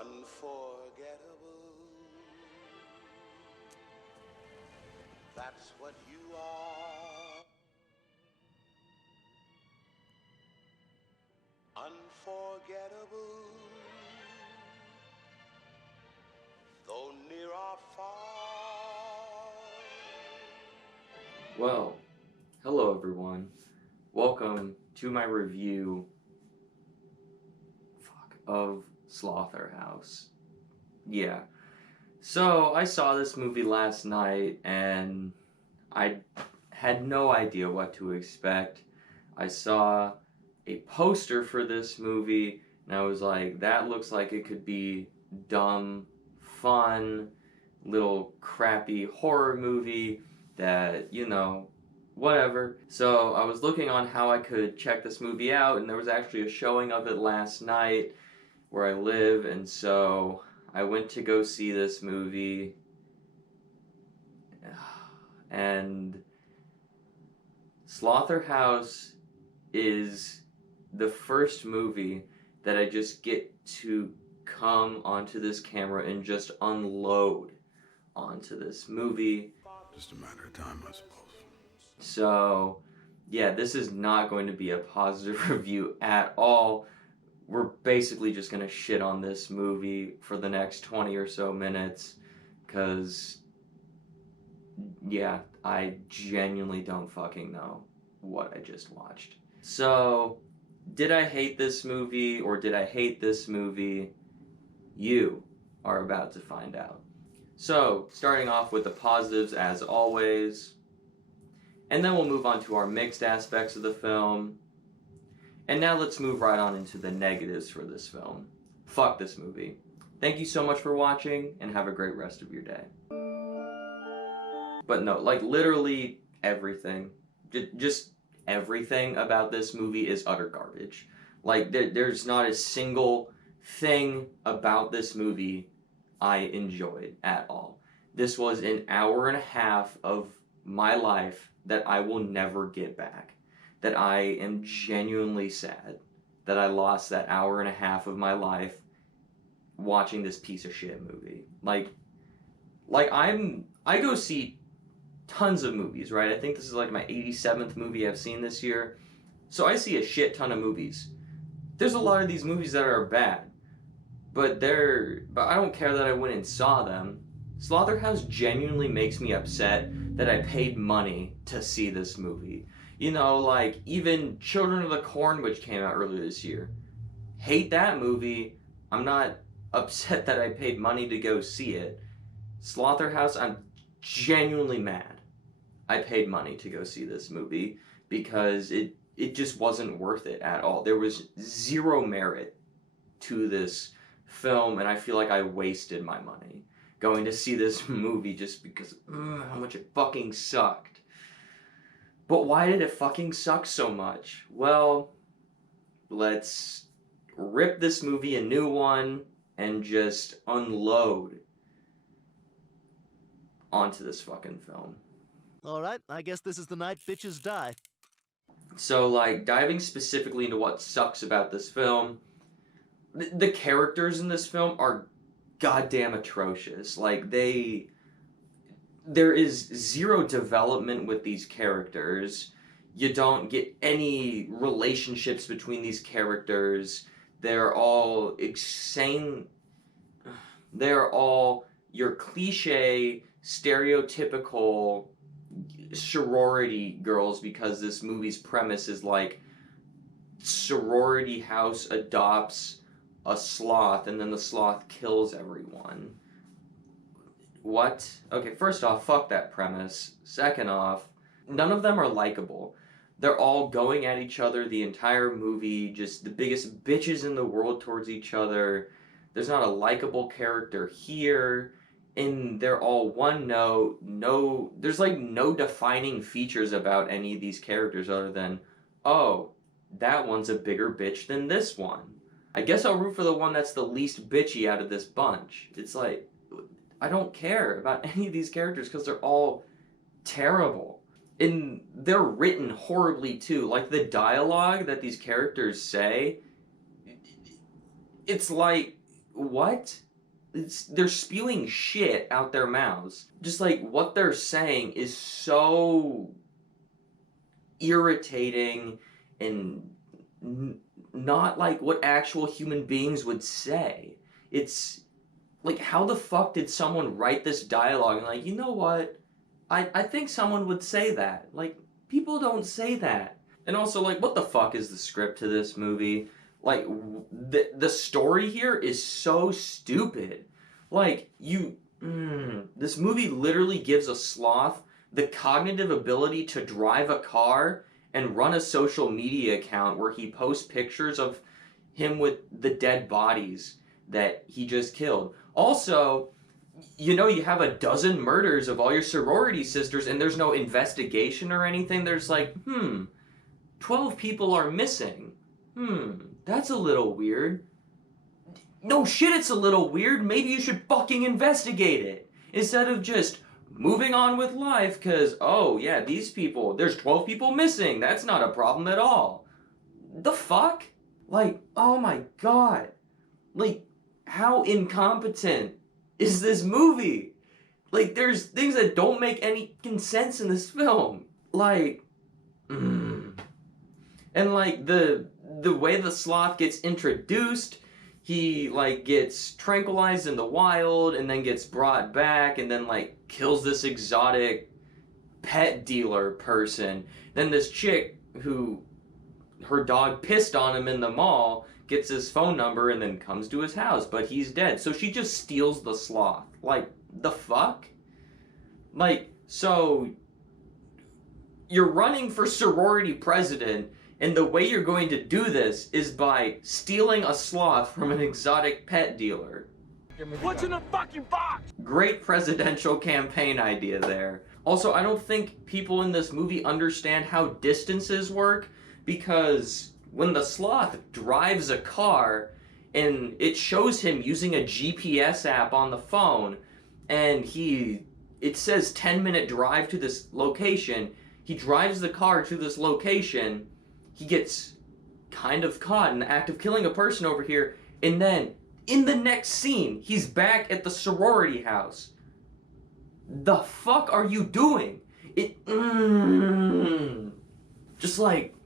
Unforgettable. That's what you are. Unforgettable. Though near or far. Well, hello everyone. Welcome to my review of Slotherhouse. Yeah. So, I saw this movie last night and I had no idea what to expect. I saw a poster for this movie and I was like, that looks like it could be dumb, fun, little crappy horror movie that, whatever. So I was looking on how I could check this movie out, and there was actually a showing of it last night where I live, and so I went to go see this movie, and Slotherhouse is the first movie that I just get to come onto this camera and just unload onto this movie. Just a matter of time, I suppose. So, yeah, this is not going to be a positive review at all. We're basically just going to shit on this movie for the next 20 or so minutes because, yeah, I genuinely don't fucking know what I just watched. So, did I hate this movie or did I hate this movie? You are about to find out. So, starting off with the positives as always, and then we'll move on to our mixed aspects of the film. And now let's move right on into the negatives for this film. Fuck this movie. Thank you so much for watching, and have a great rest of your day. But no, like literally everything. Just everything about this movie is utter garbage. Like there's not a single thing about this movie I enjoyed at all. This was an hour and a half of my life that I will never get back. That I am genuinely sad that I lost that hour and a half of my life watching this piece of shit movie. I go see tons of movies, right? I think this is like my 87th movie I've seen this year. So I see a shit ton of movies. There's a lot of these movies that are bad. But I don't care that I went and saw them. Slotherhouse genuinely makes me upset that I paid money to see this movie. You know, like, even Children of the Corn, which came out earlier this year. Hate that movie. I'm not upset that I paid money to go see it. Slotherhouse, I'm genuinely mad I paid money to go see this movie because it just wasn't worth it at all. There was zero merit to this film, and I feel like I wasted my money going to see this movie just because how much it fucking sucked. But why did it fucking suck so much? Well, let's rip this movie a new one and just unload onto this fucking film. Alright, I guess this is the night bitches die. So, like, diving specifically into what sucks about this film, the characters in this film are goddamn atrocious. Like, there is zero development with these characters. You don't get any relationships between these characters. They're all insane. They're all your cliche, stereotypical sorority girls, because this movie's premise is like sorority house adopts a sloth and then the sloth kills everyone. What? Okay, first off, fuck that premise. Second off, none of them are likable. They're all going at each other the entire movie, just the biggest bitches in the world towards each other. There's not a likable character here, and they're all one note. There's like no defining features about any of these characters other than, oh, that one's a bigger bitch than this one. I guess I'll root for the one that's the least bitchy out of this bunch. It's like, I don't care about any of these characters because they're all terrible. And they're written horribly too. Like, the dialogue that these characters say, it's like what? They're spewing shit out their mouths. Just like what they're saying is so irritating and not like what actual human beings would say. It's like, how the fuck did someone write this dialogue and like, you know what? I think someone would say that. Like, people don't say that. And also, like, what the fuck is the script to this movie? Like, the story here is so stupid. Like, this movie literally gives a sloth the cognitive ability to drive a car and run a social media account where he posts pictures of him with the dead bodies that he just killed. Also, you know, you have a dozen murders of all your sorority sisters and there's no investigation or anything. There's like, 12 people are missing. That's a little weird. No shit, it's a little weird. Maybe you should fucking investigate it. Instead of just moving on with life, because, oh yeah, these people, there's 12 people missing. That's not a problem at all. The fuck? Like, oh my god. Like, how incompetent is this movie? Like, there's things that don't make any sense in this film. Like, and like, the way the sloth gets introduced, he, like, gets tranquilized in the wild, and then gets brought back, and then, like, kills this exotic pet dealer person. Then this chick who, her dog pissed on him in the mall, gets his phone number and then comes to his house, but he's dead. So she just steals the sloth. Like, the fuck? Like, so you're running for sorority president, and the way you're going to do this is by stealing a sloth from an exotic pet dealer. What's in the fucking box? Great presidential campaign idea there. Also, I don't think people in this movie understand how distances work, because when the sloth drives a car and it shows him using a GPS app on the phone and it says 10-minute drive to this location, he drives the car to this location, he gets kind of caught in the act of killing a person over here, and then in the next scene he's back at the sorority house. The fuck are you doing? Just like,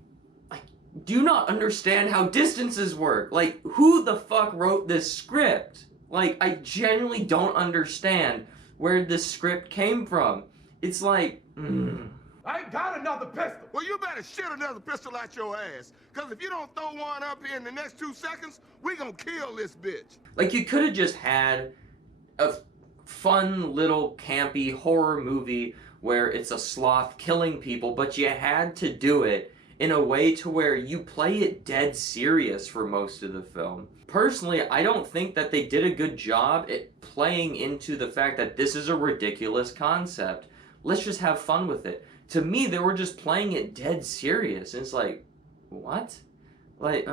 do you not understand how distances work? Like, who the fuck wrote this script? Like, I genuinely don't understand where this script came from. It's like, I ain't got another pistol. Well, you better shit another pistol out your ass. Because if you don't throw one up here in the next 2 seconds, we gonna kill this bitch. Like, you could have just had a fun little campy horror movie where it's a sloth killing people, but you had to do it in a way to where you play it dead serious for most of the film. Personally, I don't think that they did a good job at playing into the fact that this is a ridiculous concept. Let's just have fun with it. To me, they were just playing it dead serious. And it's like, what? Like,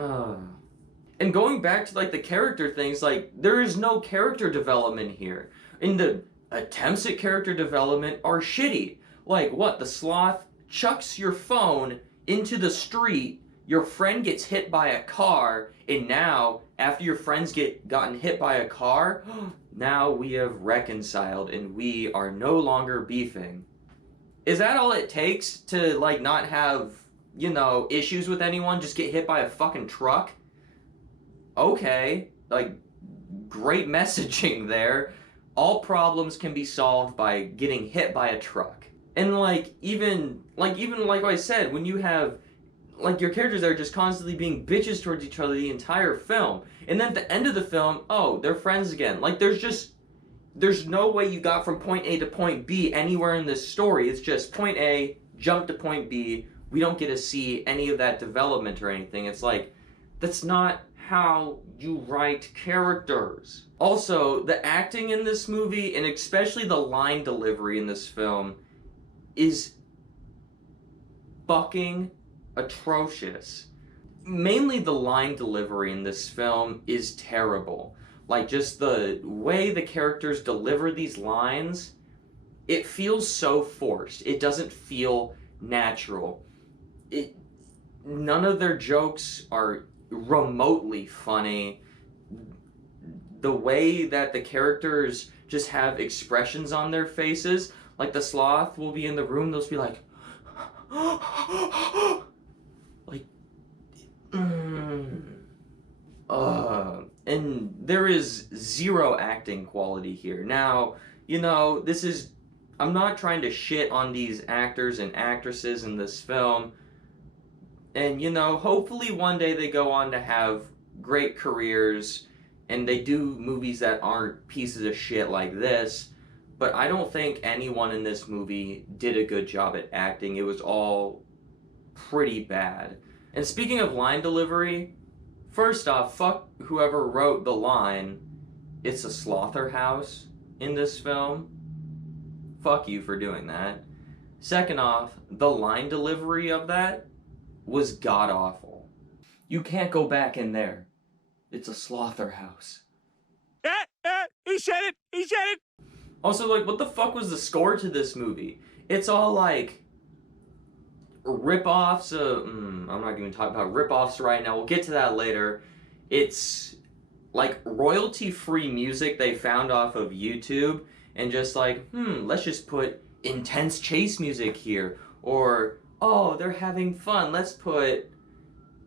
And going back to, like, the character things, like, there is no character development here. And the attempts at character development are shitty. Like, what? The sloth chucks your phone into the street, your friend gets hit by a car, and now, after your friends gotten hit by a car, now we have reconciled and we are no longer beefing. Is that all it takes to, like, not have, you know, issues with anyone? Just get hit by a fucking truck? Okay, like, great messaging there. All problems can be solved by getting hit by a truck. And even like I said, when you have, like, your characters are just constantly being bitches towards each other the entire film, and then at the end of the film, oh, they're friends again. Like, there's no way you got from point A to point B anywhere in this story. It's just point A, jump to point B. We don't get to see any of that development or anything. It's like, that's not how you write characters. Also, the acting in this movie, and especially the line delivery in this film, is fucking atrocious. Mainly the line delivery in this film is terrible. Like, just the way the characters deliver these lines, it feels so forced. It doesn't feel natural. None of their jokes are remotely funny. the way that the characters just have expressions on their faces, like the sloth will be in the room, they'll just be like, like, and there is zero acting quality here. Now, I'm not trying to shit on these actors and actresses in this film, and hopefully one day they go on to have great careers and they do movies that aren't pieces of shit like this, but I don't think anyone in this movie did a good job at acting. It was all pretty bad. And speaking of line delivery, first off, fuck whoever wrote the line, "It's a slaughterhouse" in this film. Fuck you for doing that. Second off, the line delivery of that was god-awful. You can't go back in there. It's a slaughterhouse. He said it! He said it! Also, like, what the fuck was the score to this movie? It's all, like, rip-offs of... I'm not even talking about rip-offs right now. We'll get to that later. It's, like, royalty-free music they found off of YouTube and just like, let's just put intense chase music here. Or, oh, they're having fun. Let's put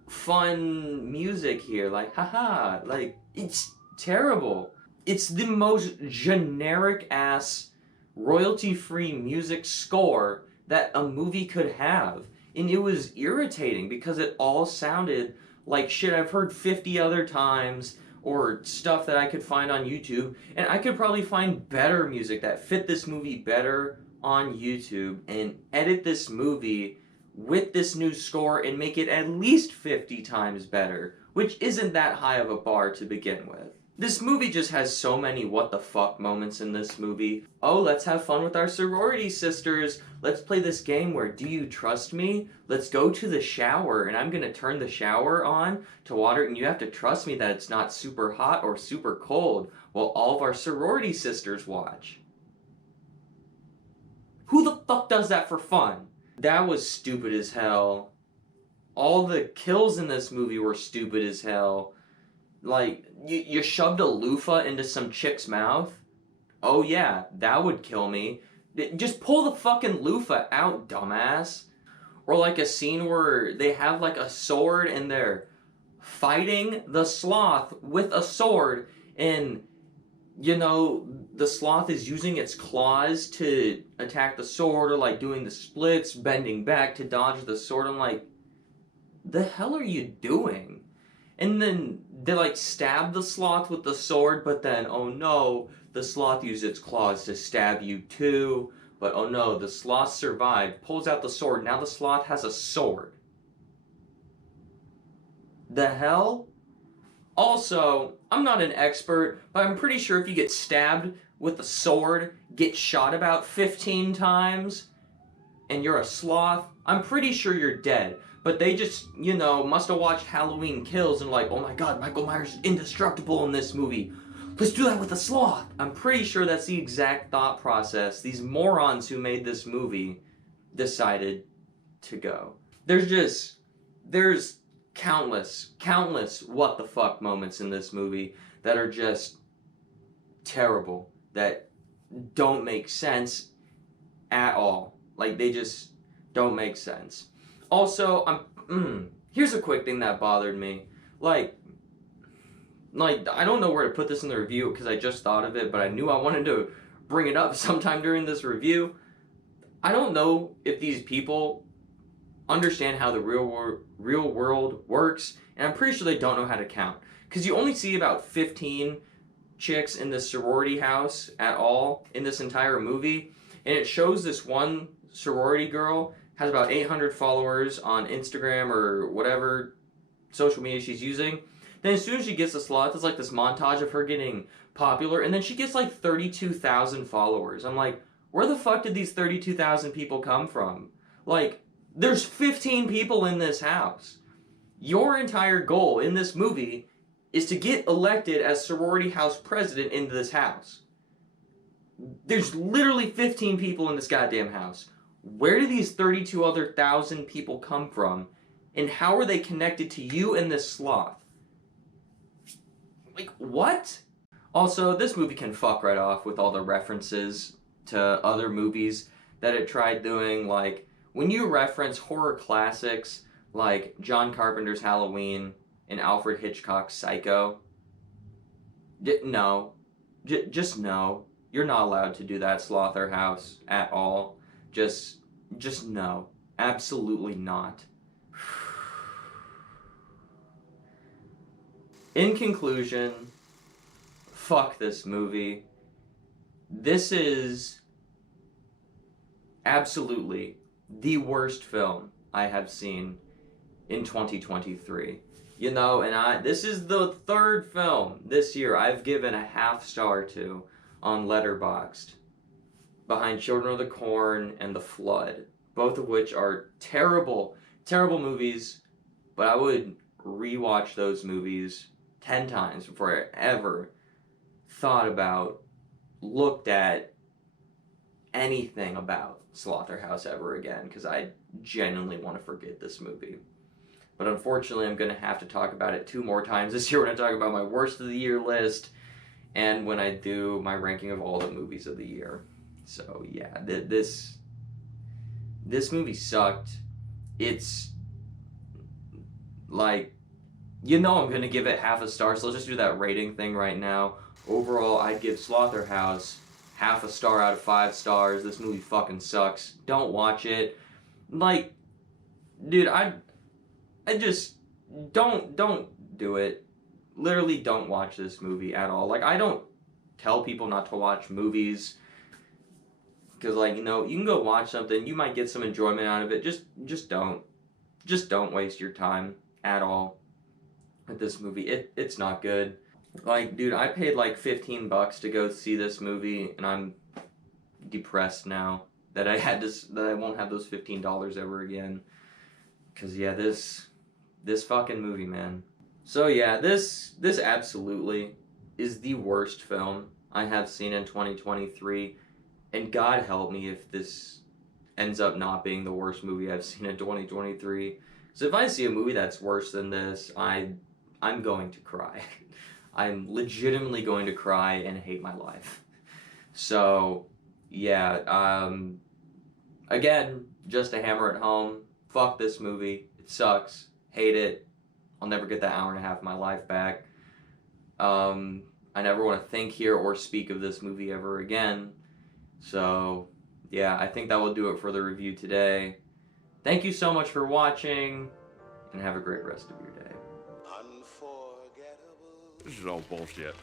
fun music here. Like, haha. Like, it's terrible. It's the most generic-ass royalty-free music score that a movie could have. And it was irritating because it all sounded like shit I've heard 50 other times, or stuff that I could find on YouTube, and I could probably find better music that fit this movie better on YouTube and edit this movie with this new score and make it at least 50 times better, which isn't that high of a bar to begin with. This movie just has so many what the fuck moments in this movie. Oh, let's have fun with our sorority sisters. Let's play this game where, do you trust me? Let's go to the shower and I'm gonna turn the shower on to water and you have to trust me that it's not super hot or super cold while all of our sorority sisters watch. Who the fuck does that for fun? That was stupid as hell. All the kills in this movie were stupid as hell. Like, you shoved a loofah into some chick's mouth? Oh yeah, that would kill me. Just pull the fucking loofah out, dumbass. Or like a scene where they have like a sword and they're fighting the sloth with a sword, and the sloth is using its claws to attack the sword, or like doing the splits, bending back to dodge the sword. I'm like, the hell are you doing? And then they like stab the sloth with the sword, but then, oh no, the sloth used its claws to stab you too. But oh no, the sloth survived, pulls out the sword, now the sloth has a sword. The hell? Also, I'm not an expert, but I'm pretty sure if you get stabbed with a sword, get shot about 15 times, and you're a sloth, I'm pretty sure you're dead. But they just, must have watched Halloween Kills and like, oh my god, Michael Myers is indestructible in this movie. Let's do that with a sloth. I'm pretty sure that's the exact thought process these morons who made this movie decided to go. There's countless what the fuck moments in this movie that are just terrible, that don't make sense at all. Like, they just don't make sense. Also, here's a quick thing that bothered me. Like, I don't know where to put this in the review because I just thought of it, but I knew I wanted to bring it up sometime during this review. I don't know if these people understand how the real world works, and I'm pretty sure they don't know how to count. Because you only see about 15 chicks in this sorority house at all in this entire movie, and it shows this one sorority girl has about 800 followers on Instagram or whatever social media she's using. Then as soon as she gets the slot, there's like this montage of her getting popular, and then she gets like 32,000 followers. I'm like, where the fuck did these 32,000 people come from? Like, there's 15 people in this house. Your entire goal in this movie is to get elected as sorority house president into this house. There's literally 15 people in this goddamn house. Where do these 32,000 people come from? And how are they connected to you and this sloth? Like, what? Also, this movie can fuck right off with all the references to other movies that it tried doing. Like, when you reference horror classics like John Carpenter's Halloween and Alfred Hitchcock's Psycho, no. Just no. You're not allowed to do that, Slotherhouse, at all. Just no. Absolutely not. In conclusion, fuck this movie. This is absolutely the worst film I have seen in 2023. You know, and this is the third film this year I've given a half star to on Letterboxd, behind Children of the Corn and The Flood, both of which are terrible, terrible movies, but I would rewatch those movies 10 times before I ever thought about, looked at anything about Slotherhouse ever again, because I genuinely want to forget this movie. But unfortunately, I'm going to have to talk about it 2 more times this year when I talk about my worst of the year list and when I do my ranking of all the movies of the year. So yeah, this movie sucked. It's like, you know I'm going to give it half a star, so let's just do that rating thing right now. Overall, I'd give Slotherhouse half a star out of 5 stars. This movie fucking sucks. Don't watch it. Like, dude, I just don't do it. Literally don't watch this movie at all. Like, I don't tell people not to watch movies, because, like, you know, you can go watch something, you might get some enjoyment out of it. Just don't waste your time at all with this movie. It's not good. Like, dude, I paid like $15 to go see this movie, and I'm depressed now that I won't have those $15 ever again. Cause yeah, this fucking movie, man. So yeah, this absolutely is the worst film I have seen in 2023, and God help me if this ends up not being the worst movie I've seen in 2023. So if I see a movie that's worse than this, I'm going to cry. I'm legitimately going to cry and hate my life. So yeah, again, just to hammer it home, fuck this movie. It sucks. Hate it. I'll never get that hour and a half of my life back. I never want to think, hear, or speak of this movie ever again. So, yeah, I think that will do it for the review today. Thank you so much for watching, and have a great rest of your day. Unforgettable. This is all bullshit.